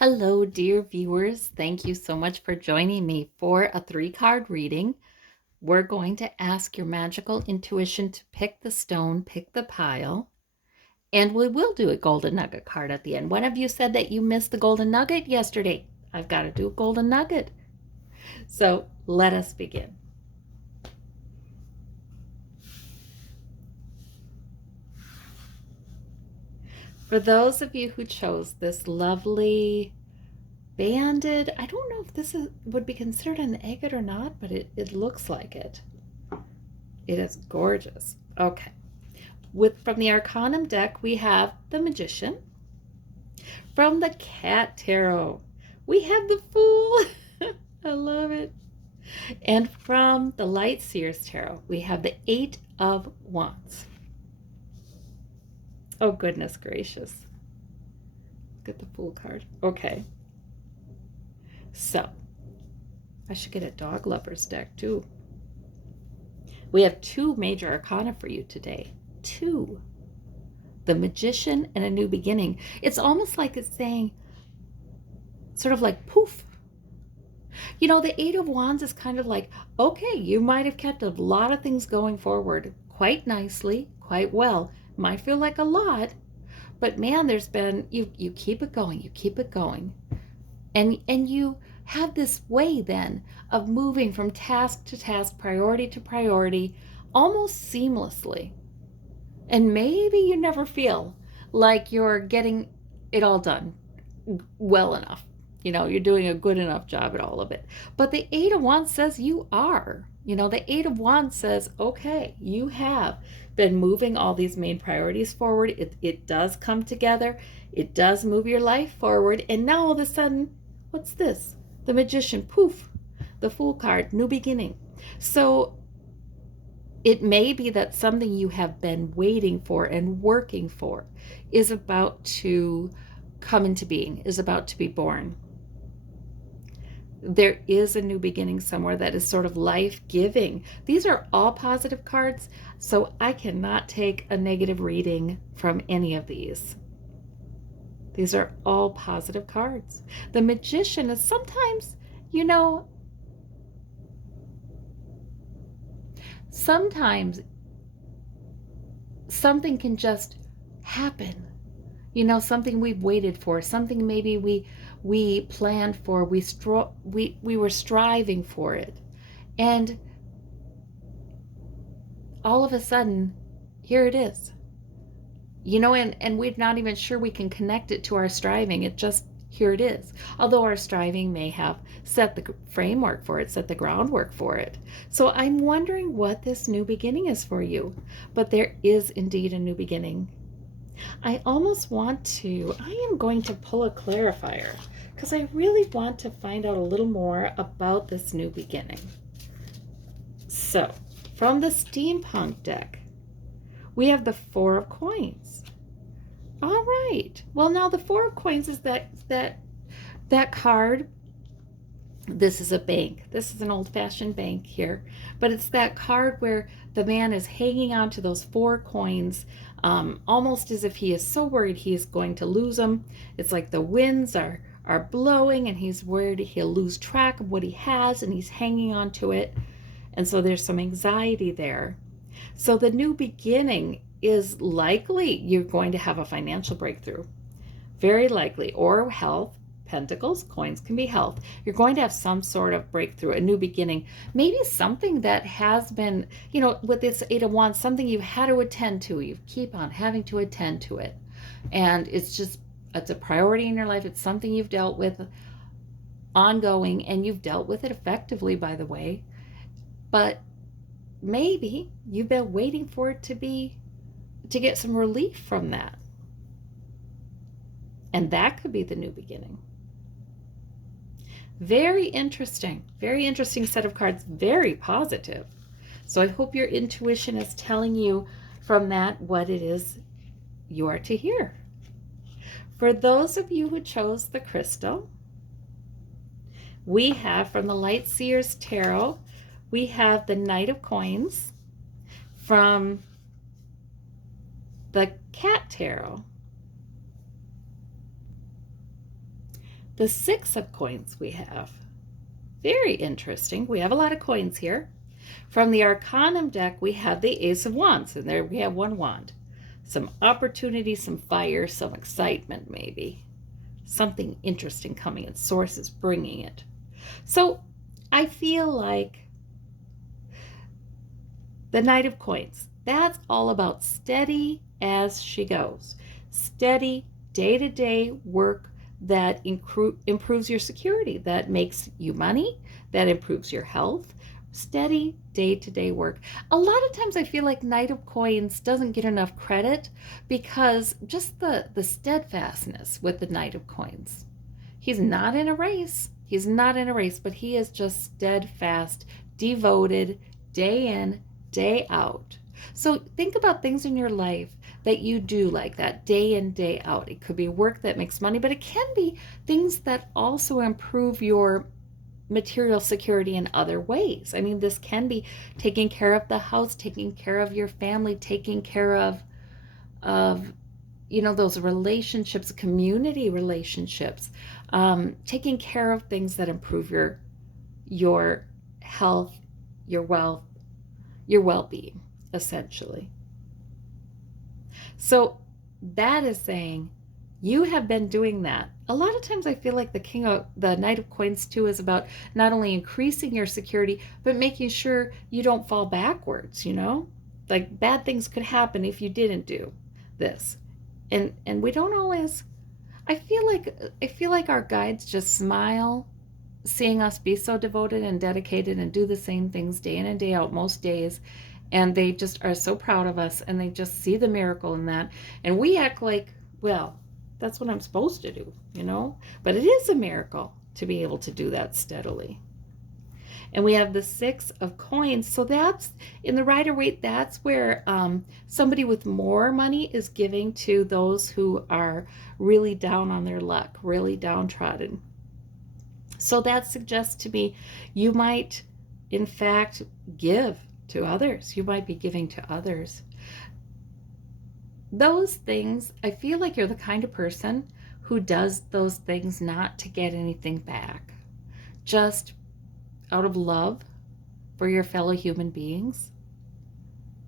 Hello, dear viewers. Thank you so much for joining me for a 3-card reading. We're going to ask your magical intuition to pick the stone, pick the pile, and we will do a golden nugget card at the end. One of you said that you missed the golden nugget yesterday. I've got to do a golden nugget. So let us begin. For those of you who chose this lovely banded, I don't know if would be considered an agate or not, but it looks like it. It is gorgeous. Okay. From the Arcanum deck, we have the Magician. From the Cat Tarot, we have the Fool. I love it. And from the Light Seers Tarot, we have the Eight of Wands. Oh, goodness gracious. Look at the Fool card. Okay. So, I should get a Dog Lovers deck too. We have 2 major arcana for you today. 2. The Magician and a New Beginning. It's almost like it's saying, sort of like poof. You know, the Eight of Wands is kind of like, okay, you might have kept a lot of things going forward quite nicely, quite well. Might feel like a lot, but man, there's been, you keep it going, you keep it going. And you have this way then of moving from task to task, priority to priority, almost seamlessly. And maybe you never feel like you're getting it all done well enough. You know, you're doing a good enough job at all of it. But the Eight of Wands says you are. You know, the Eight of Wands says, okay, you have been moving all these main priorities forward. It does come together. It does move your life forward. And now all of a sudden, what's this? The Magician, poof, the Fool card, new beginning. So it may be that something you have been waiting for and working for is about to come into being, is about to be born. There is a new beginning somewhere that is sort of life-giving. These are all positive cards, so I cannot take a negative reading from any of these. These are all positive cards. The Magician is sometimes, you know, sometimes something can just happen. You know, something we've waited for, something maybe we planned for, we were striving for it. And all of a sudden, here it is. You know, and we're not even sure we can connect it to our striving. It just, here it is. Although our striving may have set the framework for it, set the groundwork for it. So I'm wondering what this new beginning is for you. But there is indeed a new beginning. I almost want to, I am going to pull a clarifier because I really want to find out a little more about this new beginning. So, from the Steampunk deck, we have the Four of Coins. All right. Well, now the Four of Coins is that card. This is a bank. This is an old-fashioned bank here, but it's that card where the man is hanging on to those 4 coins, almost as if he is so worried he is going to lose them. It's like the winds are blowing and he's worried he'll lose track of what he has and he's hanging on to it. And so there's some anxiety there. So the new beginning is likely you're going to have a financial breakthrough. Very likely. Or health. Pentacles, coins can be health. You're going to have some sort of breakthrough, a new beginning. Maybe something that has been, you know, with this Eight of Wands, something you've had to attend to. You keep on having to attend to it. And it's a priority in your life. It's something you've dealt with ongoing, and you've dealt with it effectively, by the way. But maybe you've been waiting for it to get some relief from that. And that could be the new beginning. Very interesting set of cards, very positive. So I hope your intuition is telling you from that what it is you are to hear. For those of you who chose the crystal, we have from the Light Seers Tarot, we have the Knight of Coins. From the Cat Tarot, The Six of Coins we have. Very interesting. We have a lot of coins here. From the Arcanum deck, we have the Ace of Wands, and there we have one wand. Some opportunity, some fire, some excitement maybe. Something interesting coming, and Source is bringing it. So I feel like the Knight of Coins, that's all about steady as she goes. Steady, day-to-day work that improves your security, that makes you money, that improves your health. Steady, day-to-day work. A lot of times I feel like Knight of Coins doesn't get enough credit because just the steadfastness with the Knight of Coins. He's not in a race. He's not in a race, but he is just steadfast, devoted, day in, day out. So think about things in your life that you do like that, day in, day out. It could be work that makes money, but it can be things that also improve your material security in other ways. I mean, this can be taking care of the house, taking care of your family, taking care of those relationships, community relationships, taking care of things that improve your health, your wealth, your well-being, essentially. So that is saying you have been doing that. A lot of times I feel like the Knight of Coins too is about not only increasing your security, but making sure you don't fall backwards, Like bad things could happen if you didn't do this. And we don't always, I feel like our guides just smile seeing us be so devoted and dedicated and do the same things day in and day out most days, and they just are so proud of us, and they just see the miracle in that, and we act like, well, that's what I'm supposed to do, but it is a miracle to be able to do that steadily. And we have the Six of Coins. So that's in the Rider-Waite, that's where somebody with more money is giving to those who are really down on their luck, really downtrodden. So that suggests to me you might, in fact, give to others. You might be giving to others. Those things, I feel like you're the kind of person who does those things not to get anything back, just out of love for your fellow human beings.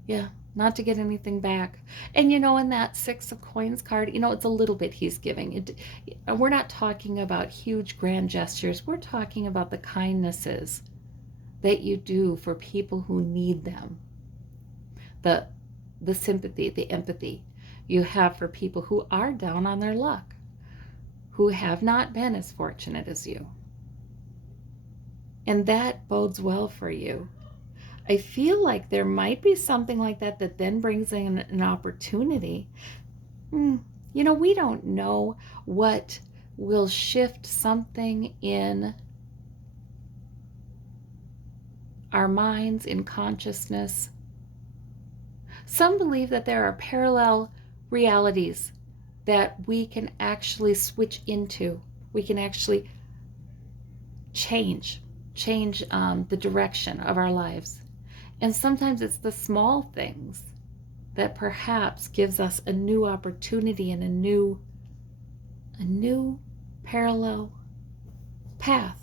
Yeah, not to get anything back. And in that Six of Coins card, it's a little bit he's giving. We're not talking about huge grand gestures. We're talking about the kindnesses that you do for people who need them. The sympathy, the empathy you have for people who are down on their luck, who have not been as fortunate as you. And that bodes well for you. I feel like there might be something like that then brings in an opportunity. We don't know what will shift something in our minds, in consciousness. Some believe that there are parallel realities that we can actually switch into. We can actually change the direction of our lives. And sometimes it's the small things that perhaps gives us a new opportunity and a new parallel path.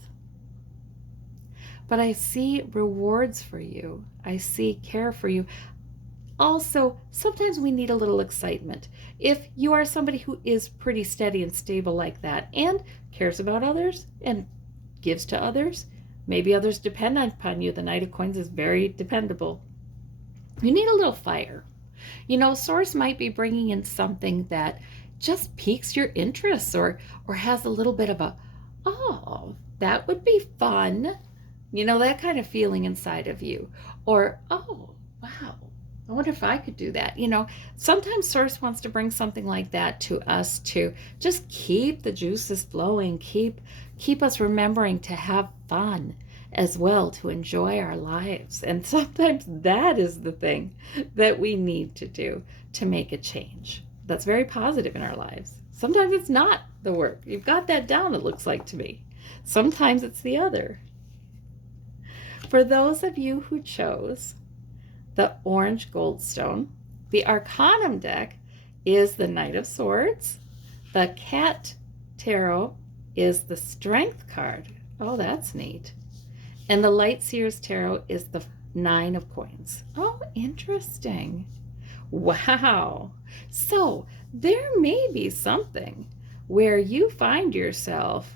But I see rewards for you. I see care for you. Also, sometimes we need a little excitement. If you are somebody who is pretty steady and stable like that and cares about others and gives to others, maybe others depend upon you. The Knight of Coins is very dependable. You need a little fire. Source might be bringing in something that just piques your interest or has a little bit of a, oh, that would be fun. That kind of feeling inside of you. Or, oh, wow, I wonder if I could do that. Sometimes Source wants to bring something like that to us to just keep the juices flowing, keep us remembering to have fun as well, to enjoy our lives. And sometimes that is the thing that we need to do to make a change that's very positive in our lives. Sometimes it's not the work. You've got that down, it looks like to me. Sometimes it's the other. For those of you who chose the orange goldstone, the Arcanum deck is the Knight of Swords. The Cat Tarot is the Strength card. Oh, that's neat. And the Light Seer's Tarot is the Nine of Coins. Oh, interesting. Wow. So there may be something where you find yourself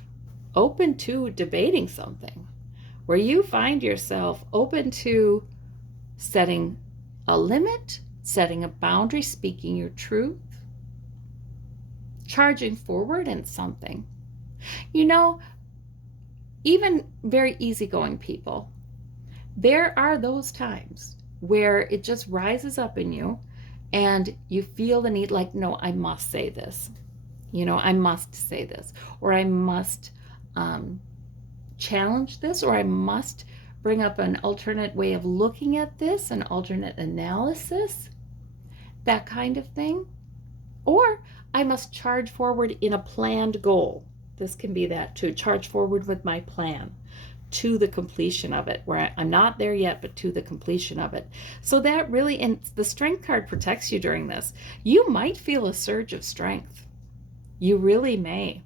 open to debating something, where you find yourself open to setting a limit, setting a boundary, speaking your truth, charging forward in something. You know, even very easygoing people, there are those times where it just rises up in you and you feel the need, like, no, I must say this. I must say this, or I must challenge this, or I must bring up an alternate way of looking at this, an alternate analysis, that kind of thing. Or I must charge forward in a planned goal. This can be that too. Charge forward with my plan to the completion of it, where I'm not there yet, but to the completion of it. So that really, and the Strength card protects you during this. You might feel a surge of strength. You really may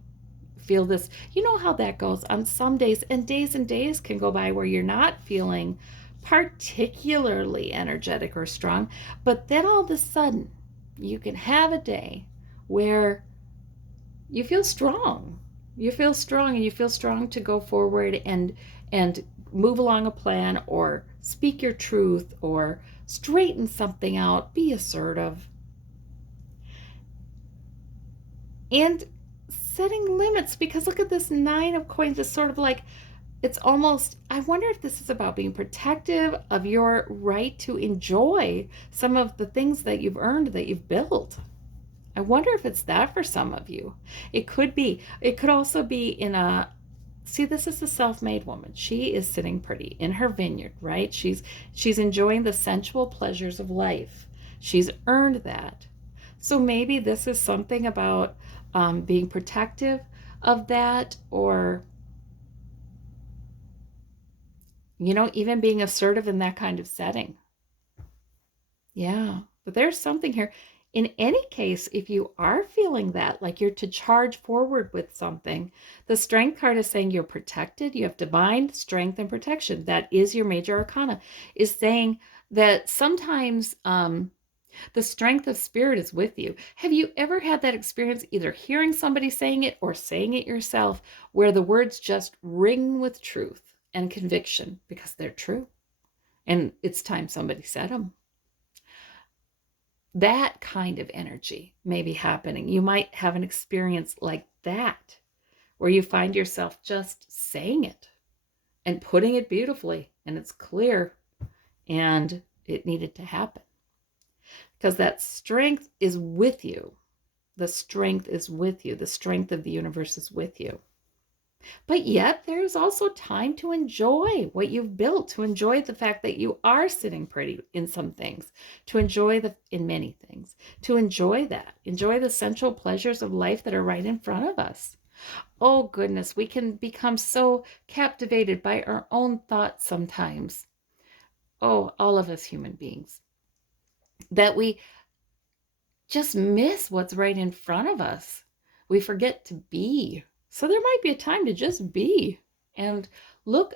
feel this. You know how that goes on some days, and days can go by where you're not feeling particularly energetic or strong, but then all of a sudden you can have a day where you feel strong. You feel strong, and you feel strong to go forward and move along a plan, or speak your truth, or straighten something out, be assertive. And setting limits, because look at this Nine of Coins. It's sort of like, it's almost, I wonder if this is about being protective of your right to enjoy some of the things that you've earned, that you've built. I wonder if it's that for some of you. It could be. It could also be in a, see, this is a self-made woman. She is sitting pretty in her vineyard, right? She's enjoying the sensual pleasures of life. She's earned that. So maybe this is something about being protective of that, or even being assertive in that kind of setting. Yeah, but there's something here. In any case, if you are feeling that, like you're to charge forward with something, the Strength card is saying you're protected. You have divine strength and protection. That is your major arcana, is saying that sometimes the strength of spirit is with you. Have you ever had that experience, either hearing somebody saying it or saying it yourself, where the words just ring with truth and conviction because they're true, and it's time somebody said them? That kind of energy may be happening. You might have an experience like that, where you find yourself just saying it and putting it beautifully, and it's clear, and it needed to happen because that strength is with you. The strength is with you. The strength of the universe is with you. But yet there's also time to enjoy what you've built, to enjoy the fact that you are sitting pretty in some things, to enjoy in many things, to enjoy the sensual pleasures of life that are right in front of us. Oh goodness, we can become so captivated by our own thoughts sometimes. Oh, all of us human beings, that we just miss what's right in front of us. We forget to be. So there might be a time to just be and look.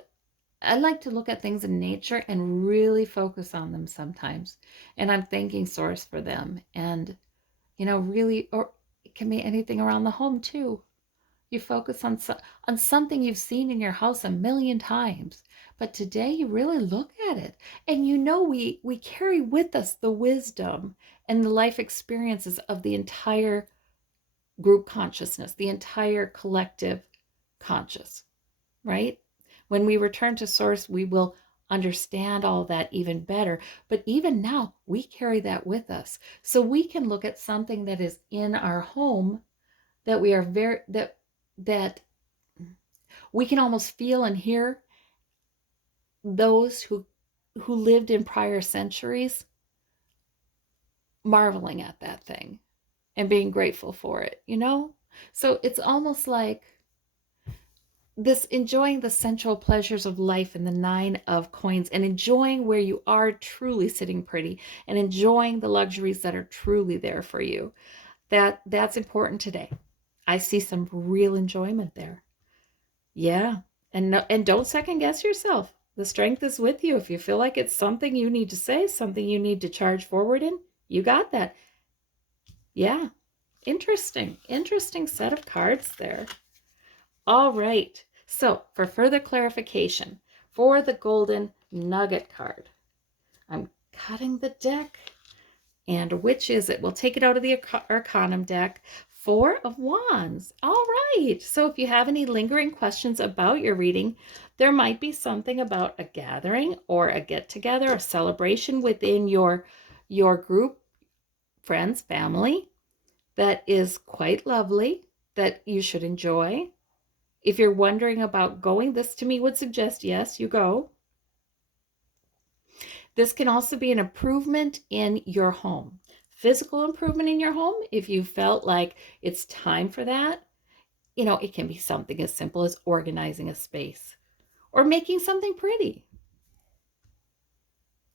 I like to look at things in nature and really focus on them sometimes. And I'm thanking Source for them. And, really, or it can be anything around the home too. You focus on something you've seen in your house a million times, but today you really look at it, and we carry with us the wisdom and the life experiences of the entire group consciousness, the entire collective conscious, right? When we return to Source, we will understand all that even better. But even now, we carry that with us. So we can look at something that is in our home that we are that we can almost feel and hear those who lived in prior centuries marveling at that thing and being grateful for it. So it's almost like this, enjoying the sensual pleasures of life and the Nine of Coins, and enjoying where you are truly sitting pretty, and enjoying the luxuries that are truly there for you. That's important today. I see some real enjoyment there. Yeah. And no, and don't second guess yourself. The strength is with you. If you feel like it's something you need to say, something you need to charge forward in, you got that. Yeah. Interesting. Interesting set of cards there. All right. So, for further clarification, for the golden nugget card, I'm cutting the deck. And which is it? We'll take it out of the Arcanum deck. Four of Wands. All right. So if you have any lingering questions about your reading, there might be something about a gathering or a get-together, a celebration within your group, friends, family, that is quite lovely, that you should enjoy. If you're wondering about going, this to me would suggest yes, you go. This can also be an improvement in your home. Physical improvement in your home, if you felt like it's time for that, it can be something as simple as organizing a space or making something pretty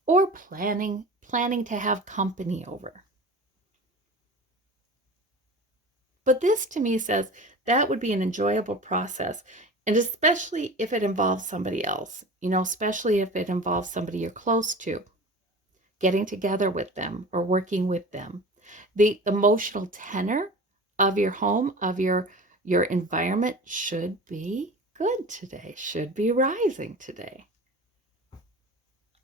or planning to have company over. But this to me says that would be an enjoyable process. And especially if it involves somebody else, especially if it involves somebody you're close to, getting together with them or working with them. The emotional tenor of your home, of your environment should be good today, should be rising today.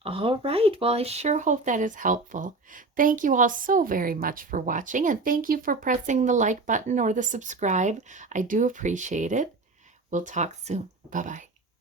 All right. Well, I sure hope that is helpful. Thank you all so very much for watching, and thank you for pressing the like button or the subscribe. I do appreciate it. We'll talk soon. Bye-bye.